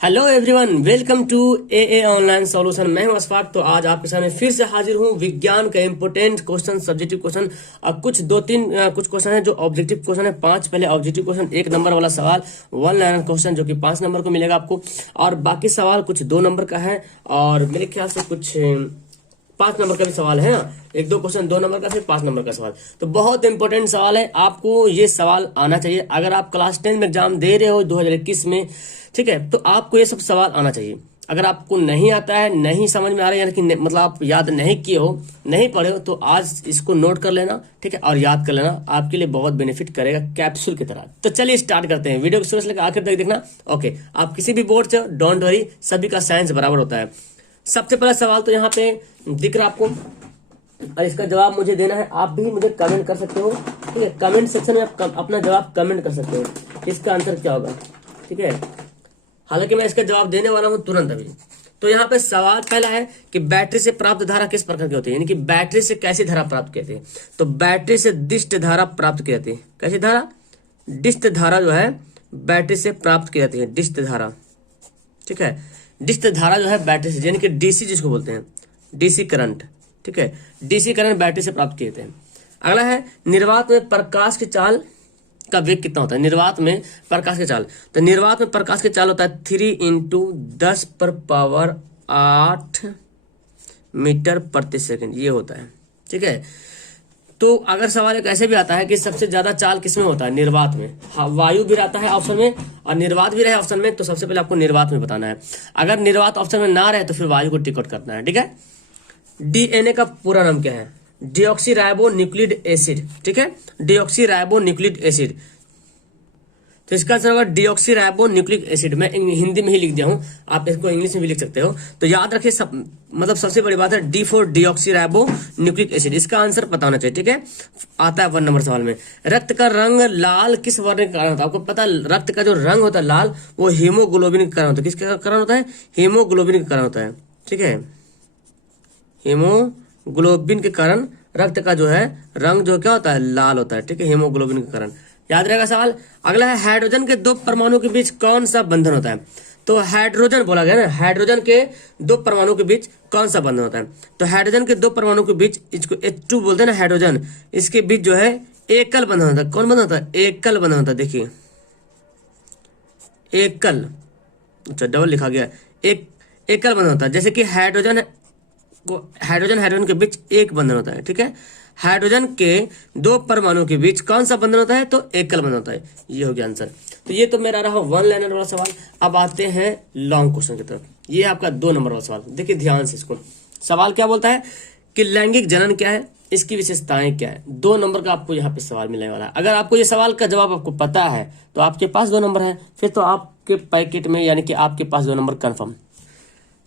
Hello everyone, welcome to a online solution. मैं हूं अशफाक। तो आज आपके सामने फिर से हाजिर हूं विज्ञान का इंपोर्टेंट क्वेश्चन, सब्जेक्टिव क्वेश्चन। कुछ दो तीन कुछ क्वेश्चन है जो ऑब्जेक्टिव क्वेश्चन है। 5 पहले ऑब्जेक्टिव क्वेश्चन, 1 नंबर वाला सवाल, 1 लाइनर क्वेश्चन जो कि 5 नंबर को मिलेगा आपको, और बाकी सवाल कुछ 2 नंबर का है और मेरे ख्याल से कुछ 5 नंबर का भी सवाल है ना। 1-2 क्वेश्चन 2 नंबर का, फिर 5 नंबर का सवाल। तो बहुत इंपॉर्टेंट सवाल है, आपको ये सवाल आना चाहिए। अगर आप क्लास 10 में एग्जाम दे रहे हो 2021 में, ठीक है, तो आपको ये सब सवाल आना चाहिए। अगर आपको नहीं आता है, नहीं समझ में आ रहा है, यानी कि मतलब आप याद नहीं किए हो, नहीं पढ़े हो, तो आज इसको नोट कर लेना, ठीक है, और याद कर लेना। आपके लिए बहुत बेनिफिट करेगा कैप्सूल की तरह। तो चलिए स्टार्ट करते हैं। वीडियो को शुरू से लेकर आखिर तक देखना। ओके, आप किसी भी बोर्ड से, डोंट वरी, सभी का साइंस बराबर होता है। सबसे पहला सवाल तो यहाँ पे दिख रहा आपको, और इसका जवाब मुझे देना है। आप भी मुझे कमेंट कर सकते हो, ठीक है, कमेंट सेक्शन में आप अपना जवाब कमेंट कर सकते हो। इसका आंसर क्या होगा, ठीक है। हालांकि मैं इसका जवाब देने वाला हूं तुरंत अभी। तो यहाँ पे सवाल पहला है कि बैटरी से प्राप्त धारा किस प्रकार की होती है, यानी कि बैटरी से कैसी धारा प्राप्त की जाती है। तो बैटरी से डिस्ट धारा प्राप्त की जाती है। कैसी धारा? डिस्ट धारा जो है बैटरी से प्राप्त की जाती है। डिस्ट धारा, ठीक है, डिस्ट धारा जो है बैटरी से, यानी कि डीसी जिसको बोलते हैं, डीसी करंट, ठीक है, डीसी करंट बैटरी से प्राप्त किए जाते हैं। अगला है निर्वात में प्रकाश की चाल का वेग कितना होता है। निर्वात में प्रकाश की चाल, तो निर्वात में प्रकाश की चाल होता है 3 × 10⁸ मीटर प्रति सेकंड, ये होता है, ठीक है। तो अगर सवाल एक ऐसे भी आता है कि सबसे ज्यादा चाल किसमें होता है, निर्वात में। हाँ, वायु भी रहता है ऑप्शन में और निर्वात भी रहे ऑप्शन में, तो सबसे पहले आपको निर्वात में बताना है। अगर निर्वात ऑप्शन में ना रहे तो फिर वायु को टिक करना है, ठीक है। डीएनए का पूरा नाम क्या है? डीऑक्सी राइबो न्यूक्लिक एसिड, ठीक है, डीऑक्सी राइबो न्यूक्लिक एसिड। तो इसका आंसर होगा डीऑक्सी राइबो न्यूक्लिक एसिड। मैं हिंदी में ही लिख दिया हूं, आप इसको इंग्लिश में भी लिख सकते हो। तो याद रखिए, मतलब सबसे बड़ी बात है D4 deoxy ribo nucleic acid. इसका आंसर पता होना चाहिए, ठीक है। आता है 1 नंबर सवाल में। रक्त का रंग लाल किस वर्ण के कारण होता है? आपको पता है रक्त का जो रंग होता है लाल, वो हीमोग्लोबिन के कारण होता है। किसके कारण होता है? हीमोग्लोबिन के कारण होता है, ठीक है। हीमोग्लोबिन के कारण रक्त का जो है रंग जो क्या होता है, लाल होता है, ठीक है, हीमोग्लोबिन के कारण। याद रहेगा सवाल। अगला है हाइड्रोजन के 2 परमाणु के बीच कौन सा बंधन होता है? तो हाइड्रोजन बोला गया ना, हाइड्रोजन के 2 परमाणु के बीच कौन सा बंधन होता है? तो हाइड्रोजन के 2 परमाणु के बीच, इसको H2 बोलते हैं ना, हाइड्रोजन, इसके बीच जो है एकल बंधन होता है। कौन बंधन होता है? एकल बंधन होता है। देखिए, एकल, अच्छा डबल लिखा गया, एकल बंधन होता है। जैसे कि हाइड्रोजन हाइड्रोजन के बीच एक बंधन होता है, ठीक है। हाइड्रोजन के 2 परमाणु के बीच कौन सा बंधन होता है? तो एकल बंधन होता है। ये हो गया आंसर। तो ये तो मेरा रहा 1 लाइनर वाला सवाल। अब आते हैं लॉन्ग क्वेश्चन की तरफ। ये आपका 2 नंबर वाला सवाल, देखिए ध्यान से इसको। सवाल क्या बोलता है कि लैंगिक जनन क्या है, इसकी विशेषताएं क्या है। 2 नंबर का आपको यहाँ पे सवाल मिलने वाला है। अगर आपको ये सवाल का जवाब आपको पता है तो आपके पास 2 नंबर है, फिर तो आपके पैकेट में, यानी कि आपके पास 2 नंबर कन्फर्म।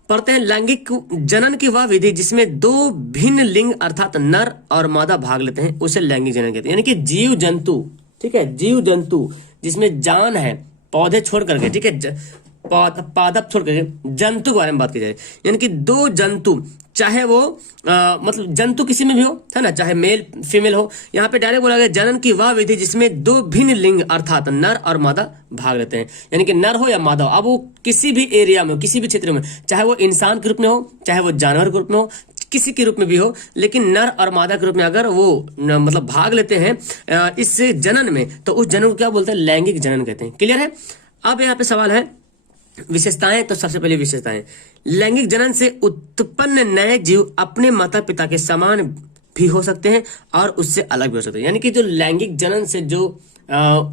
पढ़ते हैं, लैंगिक जनन की वह विधि जिसमें 2 भिन्न लिंग अर्थात नर और मादा भाग लेते हैं, उसे लैंगिक जनन कहते हैं। यानी कि जीव जंतु, ठीक है, जीव जंतु जिसमें जान है, पौधे छोड़ करके, ठीक है, पादप छोड़ करके जंतु के बारे में बात की जाए, यानी कि 2 जंतु, चाहे वो मतलब जंतु किसी में भी हो, है ना, चाहे मेल फीमेल हो। यहाँ पे डायरेक्ट बोला गया जनन की वह विधि जिसमें 2 भिन्न लिंग अर्थात नर और मादा भाग लेते हैं, यानी कि नर हो या मादा हो। अब वो किसी भी एरिया में हो, किसी भी क्षेत्र में, चाहे वो इंसान के रूप में हो, चाहे वो जानवर के रूप में हो, किसी के रूप में भी हो, लेकिन नर और मादा के रूप में अगर वो मतलब भाग लेते हैं इस जनन में, तो उस जनन को क्या बोलते हैं? लैंगिक जनन कहते हैं। क्लियर है? अब यहाँ पे सवाल है विशेषताएं। तो सबसे पहले विशेषताएं, लैंगिक जनन से उत्पन्न नए जीव अपने माता पिता के समान भी हो सकते हैं और उससे अलग भी हो सकते हैं। यानी कि जो लैंगिक जनन से जो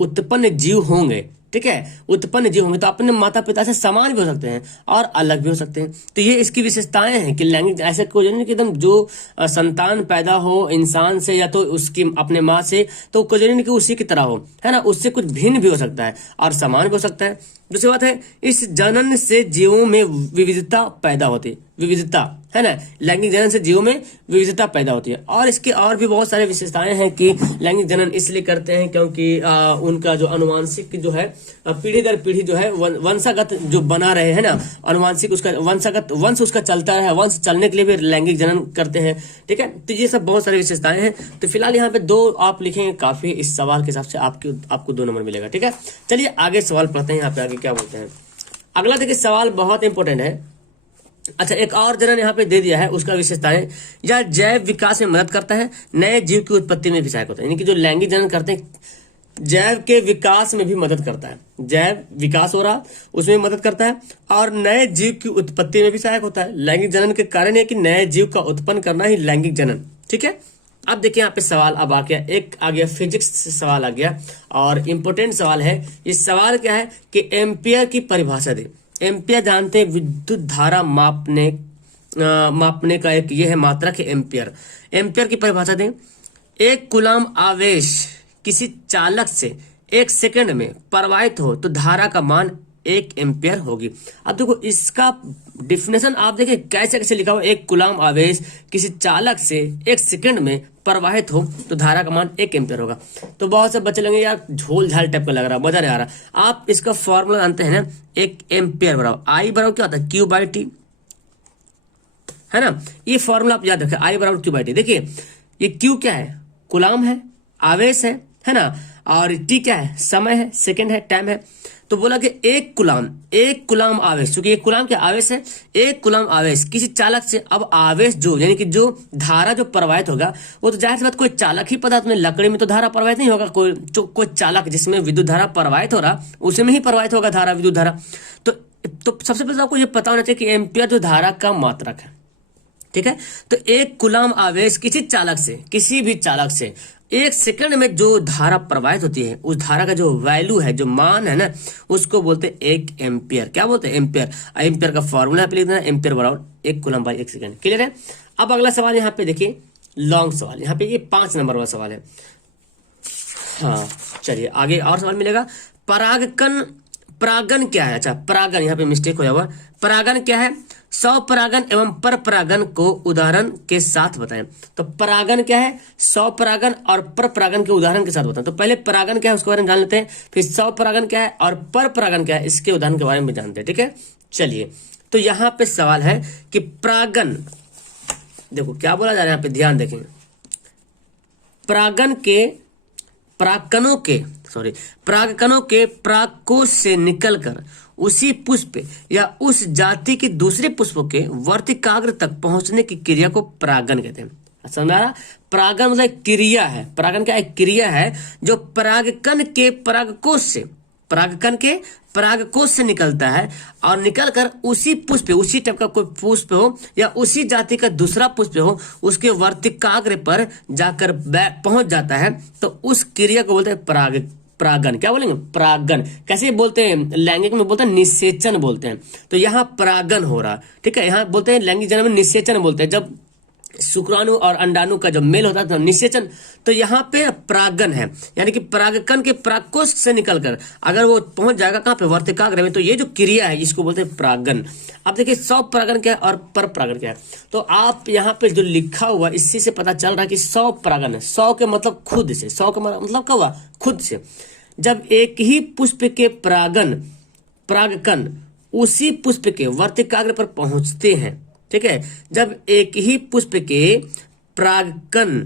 उत्पन्न जीव होंगे, ठीक है, उत्पन्न जीव होंगे तो अपने माता पिता से समान भी हो सकते हैं और अलग भी हो सकते हैं। तो ये इसकी विशेषताएं हैं कि लैंगिक, ऐसे कोई नहीं कि एकदम जो संतान पैदा हो इंसान से या तो उसकी अपने माँ से, तो कोई नहीं कि उसी की तरह हो, है ना, उससे कुछ भिन्न भी हो सकता है और समान भी हो सकता है। दूसरी बात है, इस जनन से जीवों में विविधता पैदा होती, विविधता, है ना, लैंगिक जनन से जीवों में विविधता पैदा होती है। और इसके और भी बहुत सारे विशेषताएं हैं कि लैंगिक जनन इसलिए करते हैं क्योंकि उनका जो अनुवांशिक जो है पीढ़ी दर पीढ़ी जो है वंशागत जो बना रहे हैं ना, अनुवांशिक उसका वंशागत वंश उसका चलता है, वंश चलने के लिए भी लैंगिक जनन करते हैं, ठीक है। तो ये सब बहुत सारी विशेषताएं हैं। तो फिलहाल यहाँ पे 2 आप लिखेंगे काफी, इस सवाल के हिसाब से आपको 2 नंबर मिलेगा, ठीक है। चलिए आगे सवाल पढ़ते हैं। यहाँ पे आगे क्या बोलते हैं, अगला देखिए सवाल बहुत इंपॉर्टेंट है। अच्छा, एक और जनन यहाँ पे दे दिया है, उसका विशेषता है यह जैव विकास में मदद करता है, नए जीव की उत्पत्ति में भी सहायक होता है। यानी कि जो लैंगिक जनन करते हैं जैव के विकास में भी मदद करता है, जैव विकास हो रहा उसमें मदद करता है, और नए जीव की उत्पत्ति में भी सहायक होता है। लैंगिक जनन के कारण है कि नए जीव का उत्पन्न करना ही लैंगिक जनन। ठीक है, अब देखिए यहाँ पे सवाल अब आ गया, एक आ गया फिजिक्स से सवाल आ गया और इंपॉर्टेंट सवाल है। इस सवाल क्या है कि एम्पियर की परिभाषा दे। एम्पियर जानते हैं विद्युत धारा मापने का एक ये है मात्रक है एम्पियर। एम्पियर की परिभाषा दें, एक कूलम आवेश किसी चालक से 1 सेकंड में प्रवाहित हो तो धारा का मान 1 एम्पियर होगी। अब देखो इसका डिफिनेशन आप देखिए कैसे कैसे लिखा हुआ, एक कूलम आवेश किसी चालक से 1 सेकंड में प्रवाहित हो तो धारा का मान 1 एम्पियर होगा। तो बहुत से बच्चे लगेंगे यार झोल झाल टाइप का लग रहा है, मजा नहीं आ रहा। आप इसका फॉर्मूला जानते हैं ना, 1 एम्पियर बराबर आई बराबर क्या होता है क्यू बाई टी, है ना। ये फॉर्मूला आप याद रखें, आई बराबर क्यू बाई टी। देखिए ये क्यू क्या है, कूलम है, आवेश है ना, और टी क्या है, समय है, सेकंड है, टाइम है। तो बोला कि एक कूलम आवेश, क्योंकि एक कूलम क्या आवेश है, एक कूलम आवेश किसी चालक से, अब आवेश जो यानी कि जो धारा जो प्रवाहित होगा वो तो जाहिर सी बात कोई चालक ही पदार्थ में, लकड़ी में तो धारा प्रवाहित नहीं होगा, कोई चालक जिसमें विद्युत धारा प्रवाहित हो रहा उसी में ही प्रवाहित होगा धारा, विद्युत धारा। तो सबसे पहले आपको ये पता होना चाहिए कि एम्पियर जो धारा का मात्रक है। ठीक है, तो एक कूलम आवेश किसी चालक से, किसी भी चालक से 1 सेकंड में जो धारा प्रवाहित होती है उस धारा का जो वैल्यू है, जो मान है ना, उसको बोलते हैं 1 एम्पियर। क्या बोलते हैं, एम्पियर। एम्पियर का फॉर्मूला पे लिख देना, एम्पियर बराबर 1 कूलम बाई 1 सेकंड। क्लियर है। अब अगला सवाल यहाँ पे देखिए, लॉन्ग सवाल, यहाँ पे ये 5 नंबर वाला सवाल है। हाँ चलिए आगे और सवाल मिलेगा। परागन क्या है। अच्छा परागन, यहाँ पे मिस्टेक हो जाएगा। परागन क्या है, स्वपरागन एवं पर परागन को उदाहरण के साथ बताएं। तो परागन क्या है, स्वपरागन और पर परागन के उदाहरण के साथ बताएं। तो पहले परागन क्या है उसके बारे में जान लेते हैं, फिर स्वपरागन क्या है और पर परागन क्या है इसके उदाहरण के बारे में जानते हैं। ठीक है, चलिए तो यहाँ पे सवाल है कि परागन, देखो क्या बोला जा रहा है यहाँ पे, ध्यान देखें। परागकणों के परागकोश से निकलकर उसी पुष्प या उस जाति के दूसरे पुष्पों के वर्तिकाग्र तक पहुंचने की क्रिया को परागन कहते हैं। समझ आ रहा, परागन मतलब क्रिया है। परागन क्या है, क्रिया है जो परागकण के परागकोश से निकलता है और निकलकर उसी पुष्प, उसी टाइप का कोई पुष्प हो या उसी जाति का दूसरा पुष्प हो, उसके वर्तिकाग्र पर जाकर पहुंच जाता है। तो उस क्रिया को बोलते हैं परागन। क्या बोलेंगे, परागन। कैसे बोलते हैं, लैंगिक में बोलते हैं निषेचन बोलते हैं। तो यहाँ परागन हो रहा, ठीक है। यहाँ बोलते हैं लैंगिक जनन में निषेचन बोलते हैं, जब शुक्राणु और अंडाणु का जब मेल होता है तो निषेचन। तो यहाँ पे परागन है, यानी कि परागकण के परागकोश से निकलकर अगर वो पहुंच जाएगा कहाँ पे, वर्तिकाग्र में, तो ये जो क्रिया है इसको बोलते हैं परागन। अब देखिए स्वपरागन क्या है और पर परागन क्या है। तो आप यहाँ पे जो लिखा हुआ इसी से पता चल रहा है कि स्वपरागन है। स्व के मतलब खुद से, स्व का मतलब क्या हुआ, खुद से। जब एक ही पुष्प के परागकण उसी पुष्प के वर्तिकाग्र पर पहुंचते हैं, ठीक है। जब एक ही पुष्प के परागकण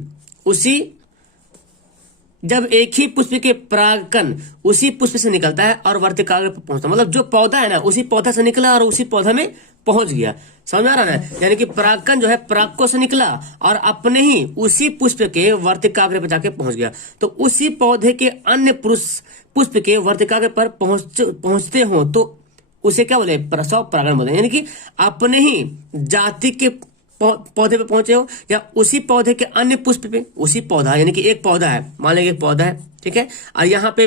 उसी पुष्प से निकलता है और वर्तिकाग्र पर पहुंचता है, मतलब जो पौधा है ना उसी पौधा से निकला और उसी पौधा में पहुंच गया। समझ आ रहा है, यानी कि परागकण जो है परागकोश से निकला और अपने ही उसी पुष्प के वर्तिकाग्र पर जाके पहुंच गया। तो उसी पौधे के अन्य पुष्प के वर्तिकाग्र पर पहुंचते हो तो उसे क्या बोले, स्वपरागन बोलते हैं। यानी कि अपने ही जाति के पौधे पे पहुंचे हो या उसी पौधे के अन्य पुष्प पे, उसी पौधा यानी कि एक पौधा है, मान लीजिए एक पौधा है, ठीक है, और यहाँ पे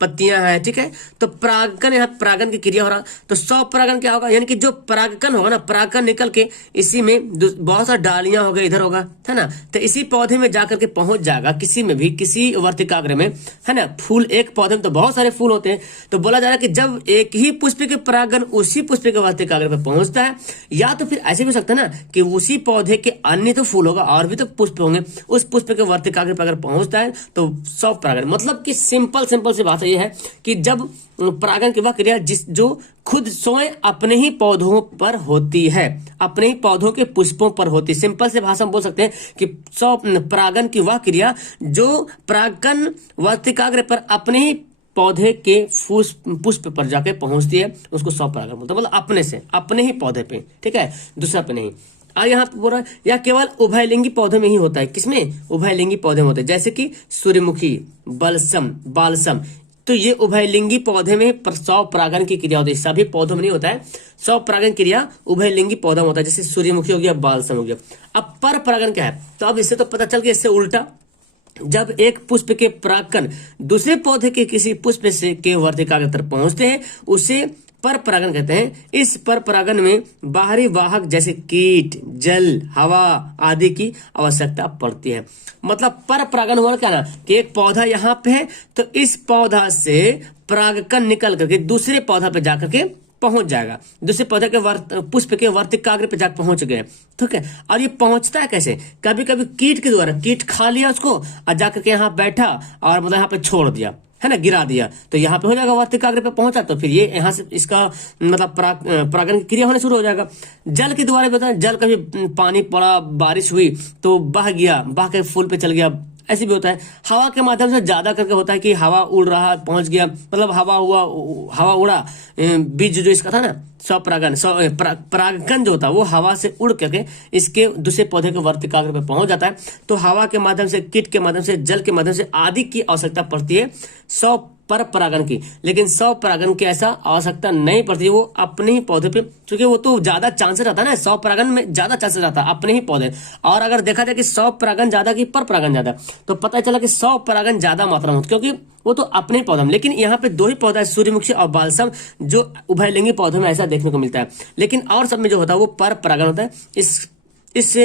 पत्तियां हैं, ठीक है। तो परागकण, यहाँ परागन की क्रिया हो रहा। तो स्वपरागन क्या होगा, यानी कि जो परागकण होगा ना, परागकण निकल के इसी में बहुत सारी डालियां हो गई, इधर होगा, है ना। तो इसी पौधे में जाकर के पहुंच जाएगा, किसी में भी, किसी वर्तिकाग्र में, है ना। फूल, एक पौधे में तो बहुत सारे फूल होते हैं। तो बोला जा रहा है कि जब एक ही पुष्प के परागकण उसी पुष्प के वर्तिकाग्र पर पहुंचता है, या तो फिर ऐसे भी हो सकता है ना कि उसी पौधे के अन्य तो फूल होगा और भी तो पुष्प होंगे, उस पुष्प के वर्तिकाग्र पर अगर पहुंचता है तो स्वपरागन। मतलब कि सिंपल सी बात ये है कि जब परागन की वह क्रिया जो खुद स्वयं अपने ही पौधों पर होती है, अपने ही पौधों के पुष्पों पर होती है। सिंपल से भाषा में बोल सकते हैं कि परागन की वह क्रिया जो परागकण वर्तिकाग्र पर अपने ही पौधे के पुष्प पर जाके पहुंचती है उसको स्वपरागण बोलते हैं, मतलब अपने से, अपने ही पौधे पे, ठीक है, दूसरा पे नहीं। और यहाँ पे बोल रहा है या केवल उभयलिंगी पौधे में ही होता है, किसमें, उभयलिंगी पौधे में होते हैं, जैसे कि सूर्यमुखी, बलसम, बालसम, तो ये उभयलिंगी पौधे में स्वपरागण की क्रिया होती है, सभी पौधों में नहीं होता है। स्वपरागण क्रिया उभयलिंगी पौधा में होता है, जैसे सूर्यमुखी हो गया, बालसम हो गया। अब पर परागण क्या है, तो अब इससे तो पता चल गया, इससे उल्टा, जब एक पुष्प के परागकण दूसरे पौधे के किसी पुष्प से के वर्तिकाग्र तक पहुंचते हैं उसे पर परागण कहते हैं। इस पर परागण में बाहरी वाहक जैसे कीट, जल, हवा आदि की आवश्यकता पड़ती है। मतलब पर परागण हुआ क्या ना, कि एक पौधा यहाँ पे है तो इस पौधा से परागकण निकल करके दूसरे पौधा पे जाकर के पहुंच जाएगा, दूसरे पौधे के पुष्प के वर्तिकाग्र पे जाकर पहुंच गए, ठीक है। और ये पहुंचता है कैसे, कभी कभी कीट के द्वारा, कीट खा लिया उसको और जाकर के यहाँ बैठा और मतलब यहाँ पे छोड़ दिया, है ना, गिरा दिया, तो यहाँ पे हो जाएगा वर्तिकाग्र पे पहुंचा, तो फिर ये यहाँ से इसका मतलब परागण की क्रिया होने शुरू हो जाएगा। जल के द्वारा बताएं, जल कभी पानी पड़ा, बारिश हुई तो बह गया, बह के फूल पे चल गया, ऐसे भी होता है। हवा के माध्यम से ज्यादा करके होता है कि हवा उड़ रहा, पहुंच गया, मतलब हवा उड़ा, बीज जो इसका था ना स्वपरागण, परागकण जो होता है वो हवा से उड़ करके इसके दूसरे पौधे के वर्तिकाग्र पे पहुंच जाता है। तो हवा के माध्यम से, कीट के माध्यम से, जल के माध्यम से आदि की आवश्यकता पड़ती है सौ पर परागण की, लेकिन सौ परागण की ऐसा आवश्यकता नहीं पड़ती है, वो अपने ही पौधे पे, क्योंकि वो तो ज्यादा चांसेस रहता है ना, सौ परागण में ज्यादा चांसेस रहता है अपने ही पौधे। और अगर देखा जाए कि सौ परागण ज्यादा कि पर परागण ज्यादा, तो पता चला कि सौ परागण ज्यादा मात्रा में, क्योंकि वो तो अपने ही पौधा में। लेकिन यहाँ पे दो ही पौधा है, सूर्यमुखी और बालसम, जो उभयलिंगी पौधों में ऐसा देखने को मिलता है, लेकिन और सब में जो होता है वो पर परागण होता है। इस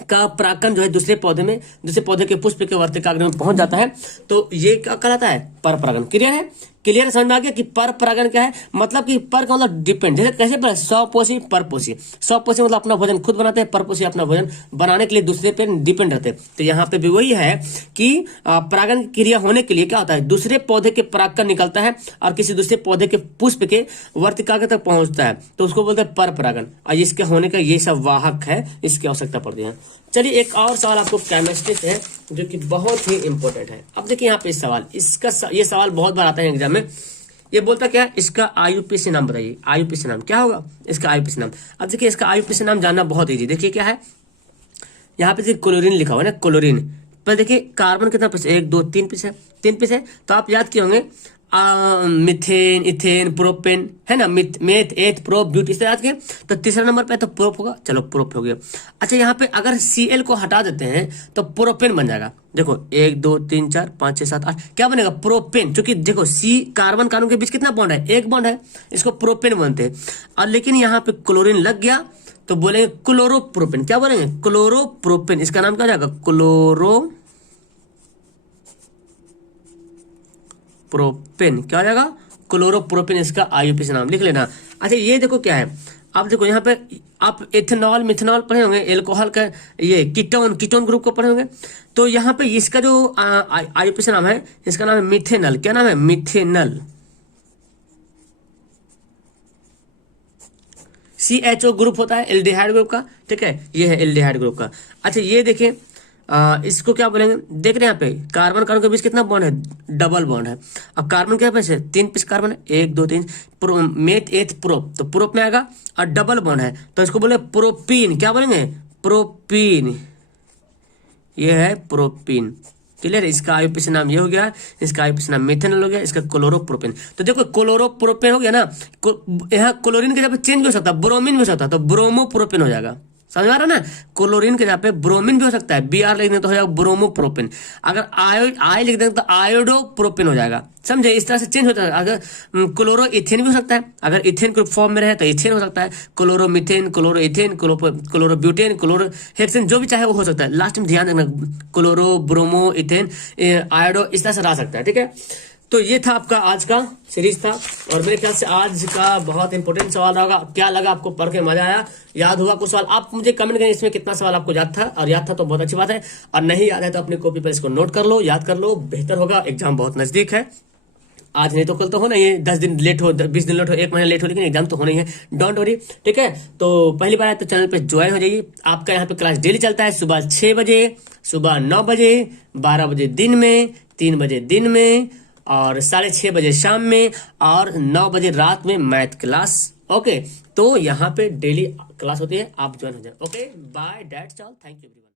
का परागकण जो है दूसरे पौधे में, दूसरे पौधे के पुष्प के वर्तिकाग्र में पहुंच जाता है, तो ये क्या कहलाता है, पर परागण। क्लियर है, क्लियर समझ में आ गया कि पर परागण क्या है, मतलब कि पर का मतलब डिपेंड, जैसे कैसे पर स्वपोषी, परपोषी। स्वपोषी मतलब अपना भोजन खुद बनाते हैं, परपोषी अपना भोजन बनाने के लिए दूसरे पे डिपेंड रहते हैं। तो यहाँ पे भी वही है कि परागण क्रिया होने के लिए क्या होता है, दूसरे पौधे के परागकण निकलता है और किसी दूसरे पौधे के पुष्प के वर्तिकाग्र तक पहुंचता है, तो उसको बोलते हैं पर परागण। और इसके होने का ये सब वाहक है, इसकी आवश्यकता पड़ती है। चलिए एक और सवाल आपको केमिस्ट्री से है जो कि बहुत ही इंपॉर्टेंट है। अब देखिए यहाँ पे इस सवाल, ये सवाल बहुत बार आता है एग्जाम में। ये बोलता क्या है, इसका आईयूपीएसी नाम बताइए। आईयूपीएसी नाम क्या होगा, इसका आईयूपीएसी नाम। अब देखिए इसका आईयूपीएसी नाम जानना बहुत इजी। देखिए क्या है, यहाँ पे देखिए क्लोरीन लिखा हुआ है ना, क्लोरीन पर देखिए कार्बन कितना पीस है, 1 2 3 पीस है, 3 पीस है। तो आप याद किए होंगे मिथेन, इथेन, प्रोपेन, है ना, मेथ, एथ, प्रोप, ब्यूट, इसे याद किए। तो तीसरा नंबर पे तो प्रोप होगा, चलो प्रोप हो गया। अच्छा यहाँ पे अगर Cl को हटा देते हैं तो प्रोपेन बन जाएगा। देखो 1 2 3 4 5 6 7 8 क्या बनेगा, प्रोपेन। क्योंकि देखो सी कार्बन कार्बन के बीच कितना बॉन्ड है, एक बॉन्ड है, इसको प्रोपेन बनते हैं। और लेकिन यहाँ पे क्लोरीन लग गया तो बोलेंगे क्लोरोप्रोपेन। क्या बोलेंगे, क्लोरोप्रोपेन। इसका नाम क्या हो जाएगा, क्लोरोप्रोपेन। क्या हो जाएगा, क्लोरोप्रोपेन। इसका आईयूपीएसी नाम लिख लेना। अच्छा ये देखो क्या है, अब देखो यहाँ पे आप एथेनॉल, मिथेनॉल पढ़े होंगे, एल्कोहल का ये कीटोन ग्रुप को पढ़े होंगे। तो यहाँ पे इसका जो आईयूपीएसी नाम है, इसका नाम है मिथेनल। क्या नाम है, मिथेनल। CHO ग्रुप होता है एल्डिहाइड ग्रुप का, ठीक है, ये है एल्डिहाइड ग्रुप का। अच्छा ये देखिए इसको क्या बोलेंगे, देख रहे हैं यहाँ पे कार्बन कार्बन के बीच कितना बॉन्ड है, डबल बॉन्ड है। अब कार्बन क्या पीस है, 3 पीस कार्बन है, 1 2 3, मेथ एथ प्रोप, तो प्रोप में आएगा और डबल बॉन्ड है तो इसको बोले प्रोपीन। क्या बोलेंगे, प्रोपीन। ये है प्रोपीन। क्लियर, इसका आईयूपीएसी नाम ये हो गया, इसका आईयूपीएसी नाम मिथेनॉल हो गया, इसका क्लोरोप्रोपेन। तो देखो क्लोरोप्रोपेन हो गया ना, यहाँ क्लोरीन के जगह चेंज भी हो सकता है, ब्रोमीन भी हो सकता है, तो ब्रोमोप्रोपेन हो जाएगा। समझ आ रहा ना, क्लोरीन के जगह पे ब्रोमीन भी हो सकता है, Br लिख दें तो हो जाएगा ब्रोमोप्रोपेन। अगर आई लिख दें तो आयोडोप्रोपेन हो जाएगा। समझे, इस तरह से चेंज होता है। अगर क्लोरो इथेन भी हो सकता है, अगर इथेन के फॉर्म में रहे तो इथेन हो सकता है, chloromethane, chloro ethane, chlorobutane, chloro hexane, जो भी चाहे वो हो सकता है। लास्ट में ध्यान रखना, क्लोरो, ब्रोमो, इथेन, आयोडो, इस तरह से रह सकता है, ठीक है। तो ये था आपका आज का सीरीज था, और मेरे ख्याल से आज का बहुत इंपॉर्टेंट सवाल रहा होगा। क्या लगा आपको, पढ़ के मजा आया, याद हुआ कुछ सवाल, आप मुझे कमेंट करें इसमें कितना सवाल आपको याद था, और याद था तो बहुत अच्छी बात है, और नहीं याद है तो अपनी कॉपी पर इसको नोट कर लो, याद कर लो, बेहतर होगा। एग्जाम बहुत नजदीक है, आज नहीं तो कल तो होना ही है, 10 दिन लेट हो, 20 दिन लेट हो, 1 महीना लेट हो, लेकिन एग्जाम तो होना ही है, डोंट वरी, ठीक है। तो पहली बार आए तो चैनल पे ज्वाइन हो जाइए। आपका यहाँ पे क्लास डेली चलता है, सुबह 6 बजे, सुबह 9 बजे, 12 बजे दिन में, 3 बजे दिन में, और 6:30 बजे शाम में और 9 बजे रात में मैथ क्लास। ओके, तो यहाँ पे डेली क्लास होती है, आप ज्वाइन हो जाए। Okay, bye, that's all, thank you.